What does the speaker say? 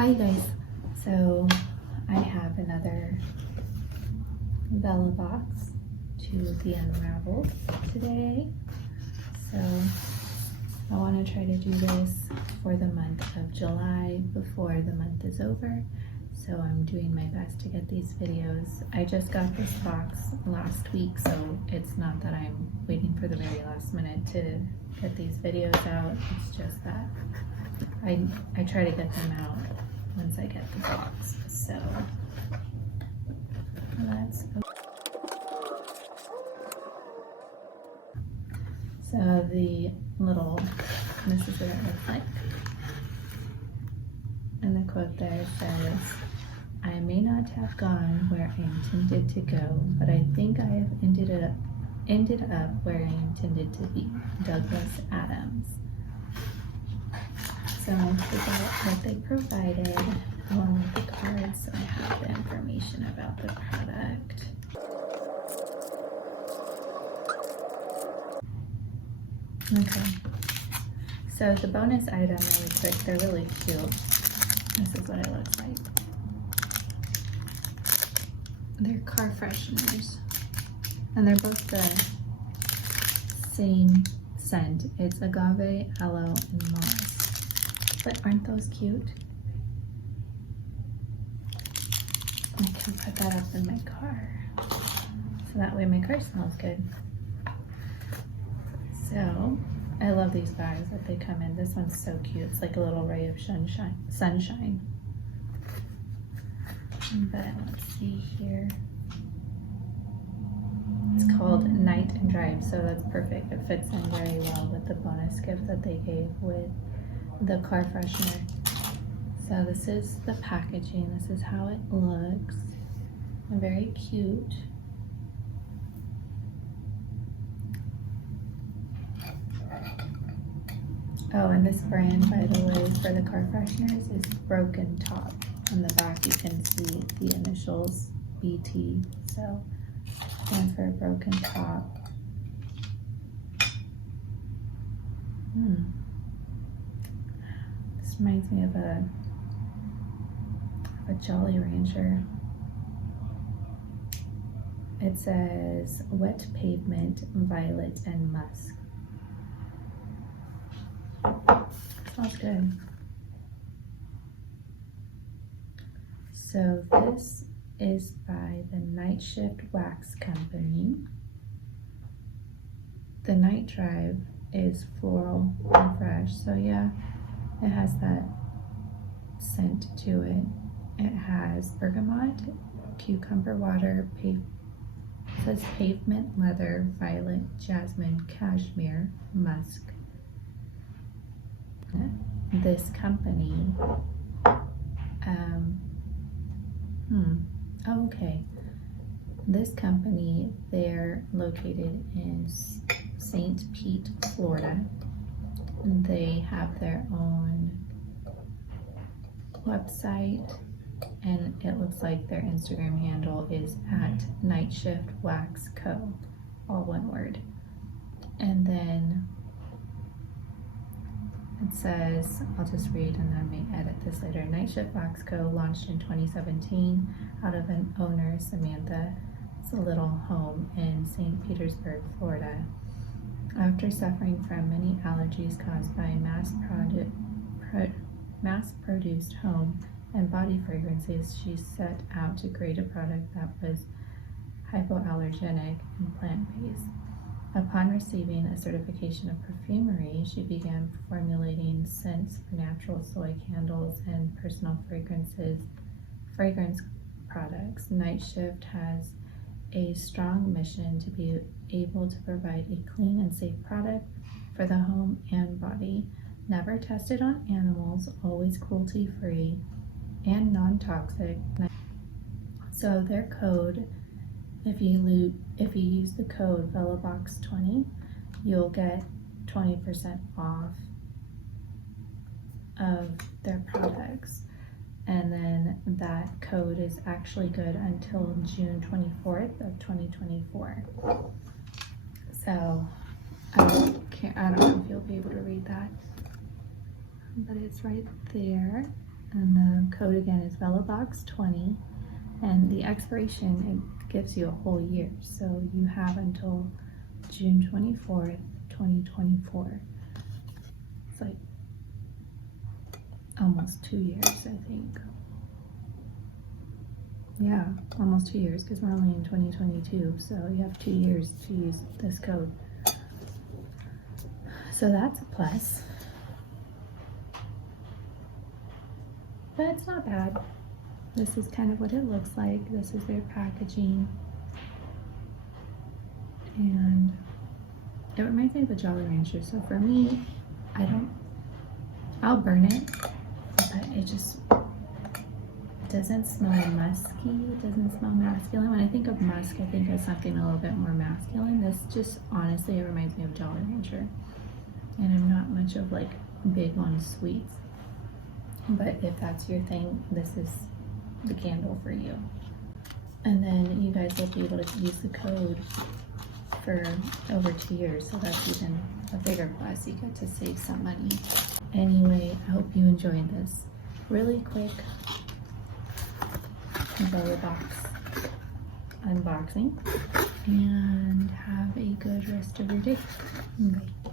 Hi guys, so I have another Vellabox to be unraveled today. So I want to try to do this for the month of July before the month is over. So I'm doing my best to get these videos. I just got this box last week, so it's not that I'm waiting for the very last minute to get these videos out. It's just that I try to get them out once I get the box. So let's go. So this is what it looks like. And the quote there says, "I may not have gone where I intended to go, but I think I have ended up where I intended to be." Douglas Adams. So I forgot what they provided along with the cards, so I have the information about the product. Okay, so the bonus item really quick, they're really cute. This is what it looks like. They're car fresheners, and they're both the same scent. It's agave, aloe, and moss. But aren't those cute? I can put that up in my car, so that way my car smells good. So I love these bags that they come in. This one's so cute. It's like a little ray of sunshine. But let's see here. It's called Night and Drive, so that's perfect. It fits in very well with the bonus gift that they gave with the car freshener. So this is the packaging. This is how it looks. Very cute. Oh, and this brand, by the way, for the car fresheners is Broken Top. On the back you can see the initials BT, so stand for Broken Top. This reminds me of a Jolly Rancher. It says wet pavement, violet, and musk. Smells good. So this is by the Night Shift Wax Company. The Night Drive is floral and fresh. So yeah, it has that scent to it. It has bergamot, cucumber water, it says pavement leather, violet, jasmine, cashmere, musk. This company, okay. This company, they're located in St. Pete, Florida. They have their own website, and it looks like their Instagram handle is at Night Shift Wax Co. All one word. And then it says, I'll just read and I may edit this later. Night Shift Wax Co. launched in 2017 out of an owner, Samantha's little home in St. Petersburg, Florida. After suffering from many allergies caused by mass-produced home and body fragrances, she set out to create a product that was hypoallergenic and plant-based. Upon receiving a certification of perfumery, she began formulating scents for natural soy candles and personal fragrance products. Night Shift has a strong mission to be able to provide a clean and safe product for the home and body, never tested on animals, always cruelty-free, and non-toxic. So their code, if you use the code Vellabox20, you'll get 20% off of their products. And then that code is actually good until June 24th of 2024. So I don't know if you'll be able to read that, but it's right there. And the code again is Vellabox 20, and the expiration, it gives you a whole year. So you have until June 24th, 2024. It's like almost 2 years, I think. Yeah, almost 2 years, because we're only in 2022, so you have 2 years to use this code. So that's a plus. But it's not bad. This is kind of what it looks like. This is their packaging. And it reminds me of a Jolly Rancher. So for me, I'll burn it, but it just doesn't smell musky. It doesn't smell masculine. When I think of musk, I think of something a little bit more masculine. This just, honestly, it reminds me of Jolly Rancher. And I'm not much of like big on sweets. But if that's your thing, this is the candle for you. And then you guys will be able to use the code for over 2 years. So that's even a bigger plus. You get to save some money. Anyway, I hope you enjoyed this really quick Vellabox unboxing, and have a good rest of your day. Bye.